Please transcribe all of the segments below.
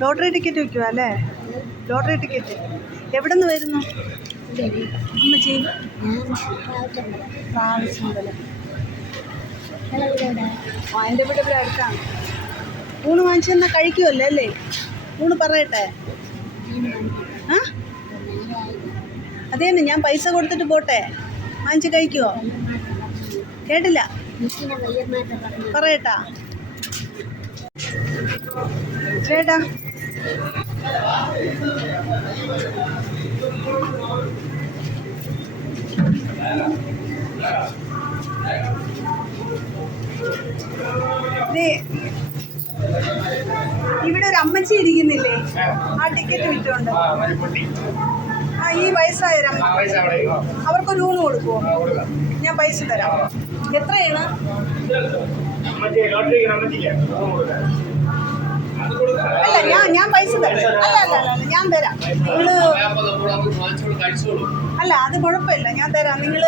Lottery ticket വയ്ക്കുക അല്ലേ? Lottery ticket. എവിടെ നിന്ന് വരുന്നു? അമ്മച്ചി. പ്രാവശ്യമ്പലം ആ എന്റെ വീട് ഇവിടെ അടുത്താണ്. ഊണ് വാങ്ങിച്ചു തന്നാൽ കഴിക്കുമല്ലോ അല്ലേ? ഊണ് പറയട്ടെ. ആ? അതേന്ന് ഞാൻ പൈസ കൊടുത്തിട്ട് പോട്ടെ. വാങ്ങിച്ച് കഴിക്കുമോ കേട്ടില്ല. പറയട്ടാ. ദേ, ഇവിടെ ഒരു അമ്മച്ചി ഇരിക്കുന്നില്ലേ? ആ ടിക്കറ്റ് വിറ്റുണ്ട്. ആ ഈ അവിടെ അവർക്ക് ലൂണ് കൊടുക്കുമോ ഞാൻ പൈസ തരാം. എത്രയാണ്? അല്ല ഞാൻ ഞാൻ പൈസ തരാം. അല്ല അല്ല അല്ല ഞാൻ തരാം. നിങ്ങൾ അല്ല അത് കുഴപ്പമില്ല. ഞാൻ തരാം. നിങ്ങൾ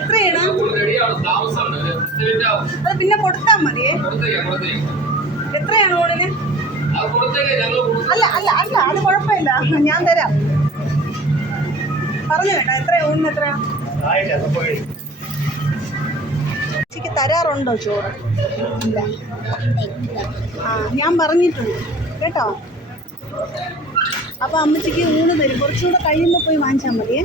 എത്രയാണ്? അത് പിന്നെ കൊടുത്താൽ മതിയേ. എത്രയാണ് ഓണിന് അല്ല അല്ല അല്ല അത് കുഴപ്പമില്ല. ഞാൻ തരാം. പറഞ്ഞു വേണ്ട എത്രയാ? ഊണിന് എത്രയാ? തരാറുണ്ടോ ചോറ്? ആ ഞാൻ പറഞ്ഞിട്ടുണ്ട്. കേട്ടോ? അപ്പോൾ അമ്മച്ചിക്ക് ഊണ് തരും. കുറച്ചുകൂടെ കഴിയുമ്പോൾ പോയി വാങ്ങിച്ചാൽ മതിയേ.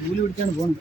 നൂൽ പിടിക്കാണ് പോകണം